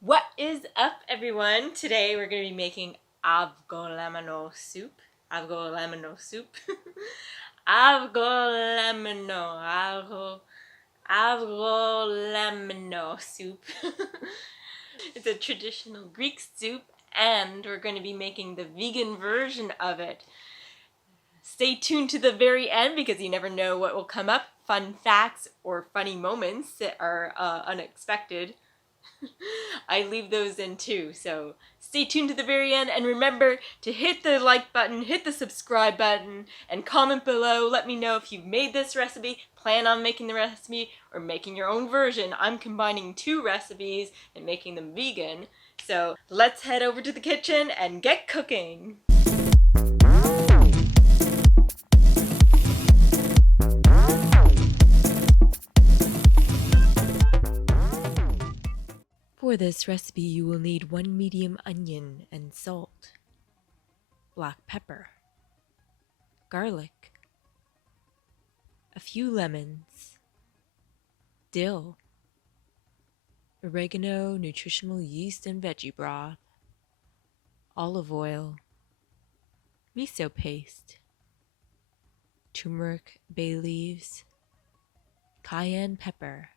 What is up, everyone? Today we're going to be making Avgolemono soup. Avgolemono soup. Avgolemono soup. It's a traditional Greek soup, and we're going to be making the vegan version of it. Stay tuned to the very end because you never know what will come up. Fun facts or funny moments that are unexpected. I leave those in too, so stay tuned to the very end, and remember to hit the like button, hit the subscribe button, and comment below. Let me know if you've made this recipe, plan on making the recipe, or making your own version. I'm combining two recipes and making them vegan, so let's head over to the kitchen and get cooking! For this recipe, you will need 1 medium onion and salt, black pepper, garlic, a few lemons, dill, oregano, nutritional yeast and veggie broth, olive oil, miso paste, turmeric, bay leaves, cayenne pepper,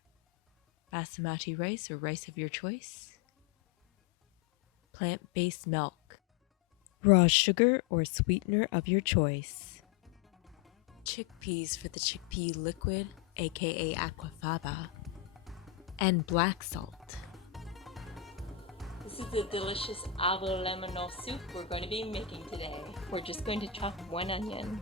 basmati rice or rice of your choice, plant-based milk, raw sugar or sweetener of your choice, chickpeas for the chickpea liquid, aka aquafaba, and black salt. This is the delicious avgolemono soup we're going to be making today. We're just going to chop 1 onion.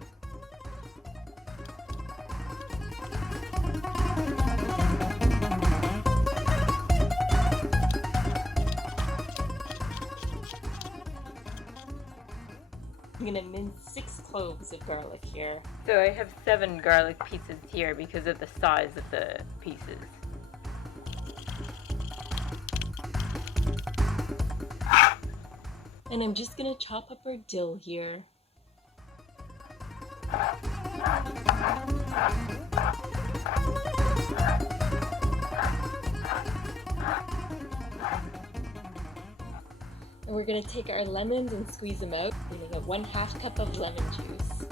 I'm gonna mince 6 cloves of garlic here. So I have 7 garlic pieces here because of the size of the pieces. And I'm just gonna chop up our dill here. And we're going to take our lemons and squeeze them out. We're going to get 1/2 cup of lemon juice.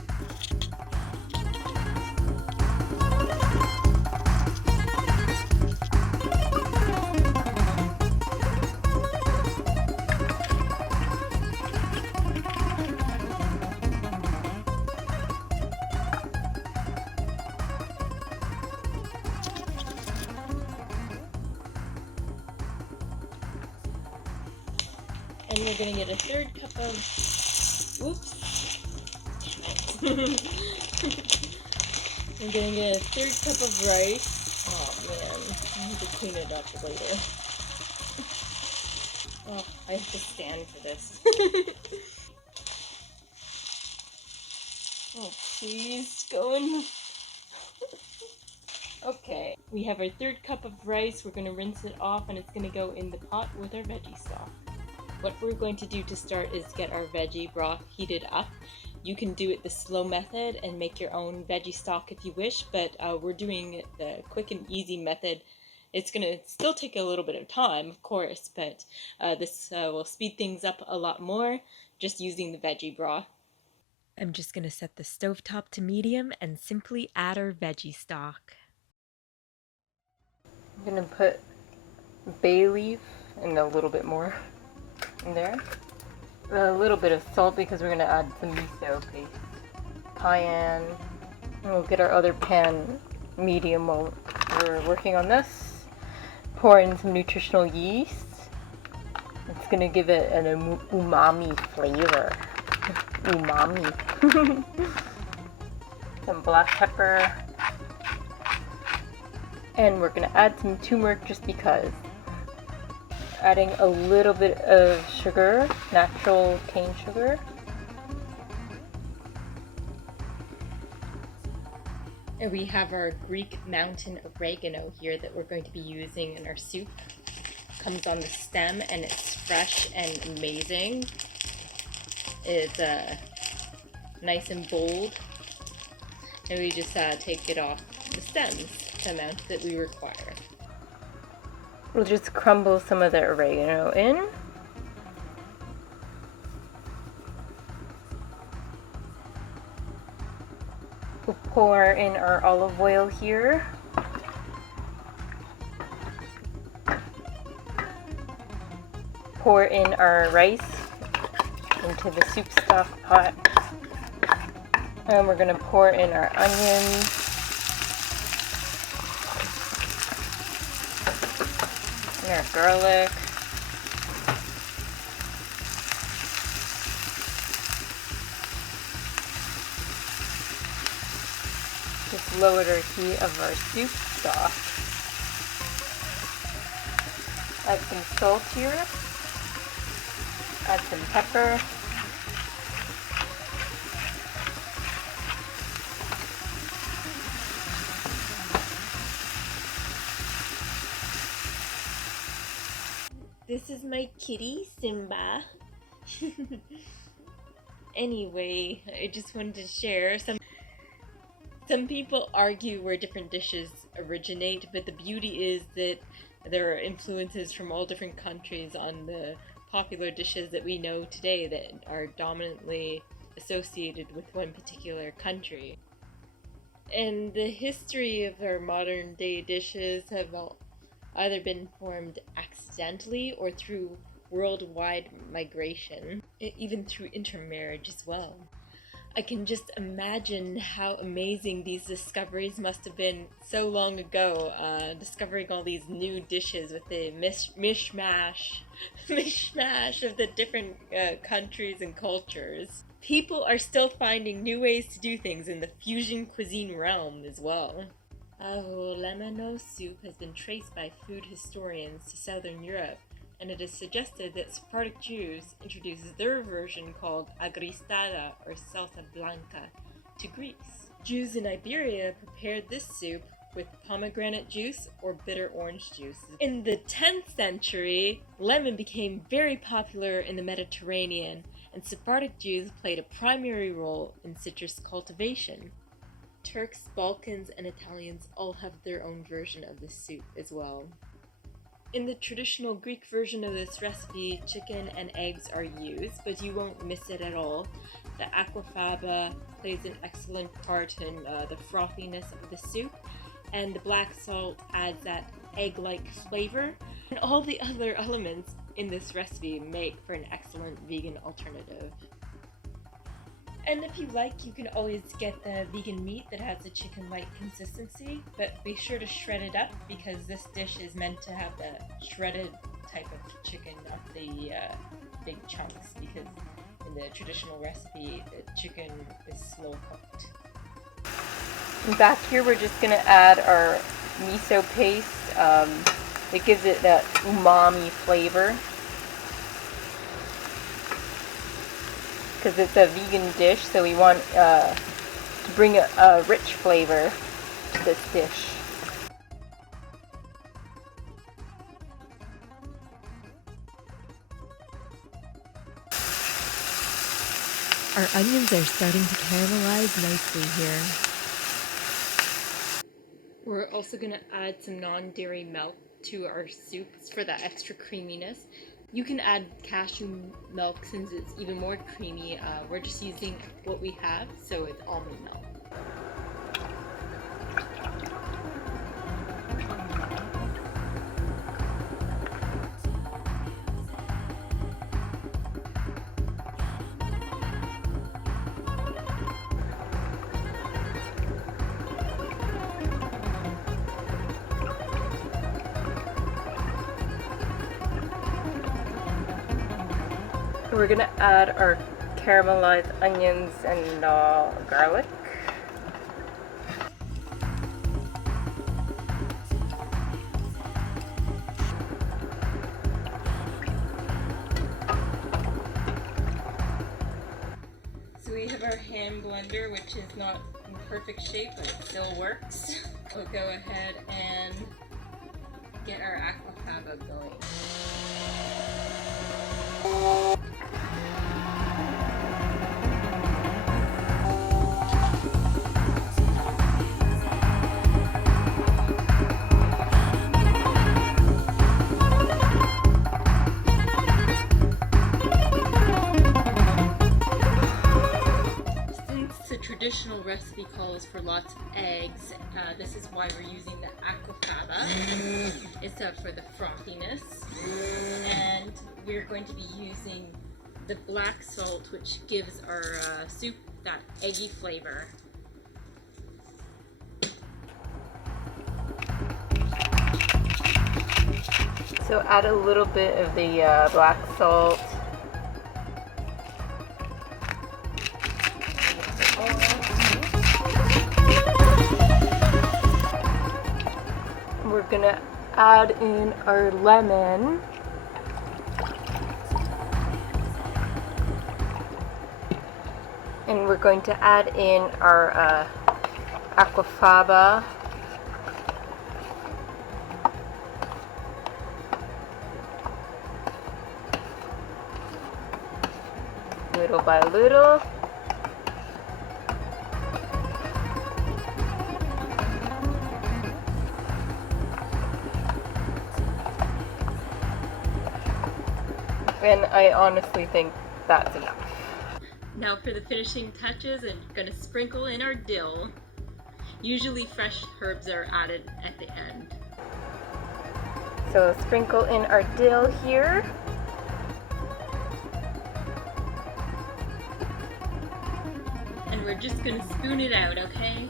And we're gonna get a 1/3 cup of, whoops, I'm gonna get a 1/3 cup of rice. Oh man, I need to clean it up later. Oh, I have to stand for this. Oh, please, go in. Okay, we have our 1/3 cup of rice. We're gonna rinse it off and it's gonna go in the pot with our veggie stock. What we're going to do to start is get our veggie broth heated up. You can do it the slow method and make your own veggie stock if you wish, but we're doing the quick and easy method. It's going to still take a little bit of time, of course, but this will speed things up a lot more just using the veggie broth. I'm just going to set the stovetop to medium and simply add our veggie stock. I'm going to put bay leaf and a little bit more in there. A little bit of salt because we're going to add some miso paste. Cayenne. And we'll get our other pan medium while we're working on this. Pour in some nutritional yeast. It's going to give it an umami flavor. Umami. Some black pepper. And we're going to add some turmeric just because. Adding a little bit of sugar, natural cane sugar. And we have our Greek mountain oregano here that we're going to be using in our soup. Comes on the stem and it's fresh and amazing. It's nice and bold. And we just take it off the stems, the amount that we require. We'll just crumble some of the oregano in. We'll pour in our olive oil here. Pour in our rice into the soup stock pot. And we're going to pour in our onions. And our garlic. Just lowered our heat of our soup stock. Add some salt here. Add some pepper. This is my kitty, Simba. Anyway, I just wanted to share some people argue where different dishes originate, but the beauty is that there are influences from all different countries on the popular dishes that we know today that are dominantly associated with one particular country. And the history of our modern day dishes have either been formed accidentally or through worldwide migration, even through intermarriage as well. I can just imagine how amazing these discoveries must have been so long ago, discovering all these new dishes with the mishmash of the different countries and cultures. People are still finding new ways to do things in the fusion cuisine realm as well. Avgolemono soup has been traced by food historians to southern Europe, and it is suggested that Sephardic Jews introduced their version called agristada or salsa blanca to Greece. Jews in Iberia prepared this soup with pomegranate juice or bitter orange juice. In the 10th century, lemon became very popular in the Mediterranean, and Sephardic Jews played a primary role in citrus cultivation. Turks, Balkans, and Italians all have their own version of this soup as well. In the traditional Greek version of this recipe, chicken and eggs are used, but you won't miss it at all. The aquafaba plays an excellent part in the frothiness of the soup, and the black salt adds that egg-like flavor, and all the other elements in this recipe make for an excellent vegan alternative. And if you like, you can always get the vegan meat that has a chicken-like consistency, but be sure to shred it up because this dish is meant to have the shredded type of chicken, not the big chunks, because in the traditional recipe, the chicken is slow cooked. And back here, we're just going to add our miso paste. It gives it that umami flavor. Because it's a vegan dish, so we want to bring a rich flavor to this dish. Our onions are starting to caramelize nicely here. We're also going to add some non-dairy milk to our soups for that extra creaminess. You can add cashew milk since it's even more creamy. We're just using what we have, so it's almond milk. We're going to add our caramelized onions and garlic. So we have our hand blender, which is not in perfect shape, but it still works. We'll go ahead and get our aquafaba going. traditional recipe calls for lots of eggs. This is why we're using the aquafaba. It's for the frothiness. And we're going to be using the black salt, which gives our soup that eggy flavor. So add a little bit of the black salt. We're gonna add in our lemon. And we're going to add in our aquafaba. Little by little. And I honestly think that's enough. Now for the finishing touches, I'm going to sprinkle in our dill. Usually fresh herbs are added at the end. So sprinkle in our dill here. And we're just going to spoon it out, okay?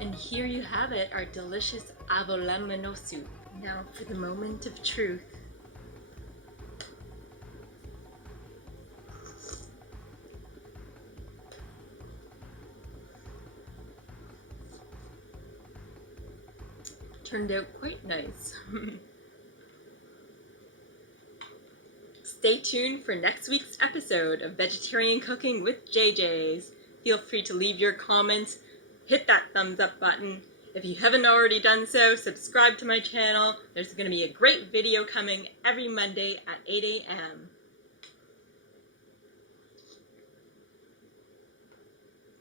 And here you have it, our delicious Avgolemono soup. Now for the moment of truth. Turned out quite nice. Stay tuned for next week's episode of Vegetarian Cooking with JJ's. Feel free to leave your comments. Hit that thumbs up button. If you haven't already done so, subscribe to my channel. There's going to be a great video coming every Monday at 8 a.m.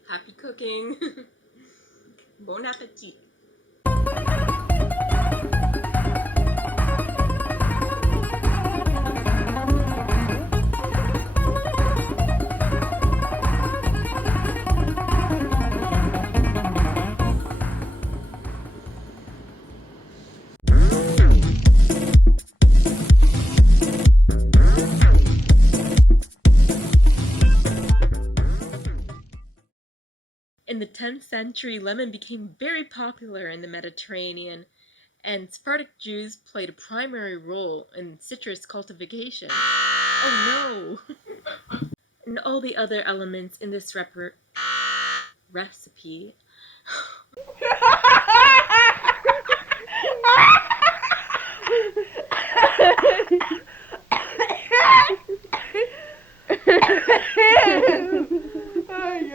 Happy cooking! Bon appetit! In the 10th century, lemon became very popular in the Mediterranean, and Sephardic Jews played a primary role in citrus cultivation. Oh no! And all the other elements in this recipe. Ay,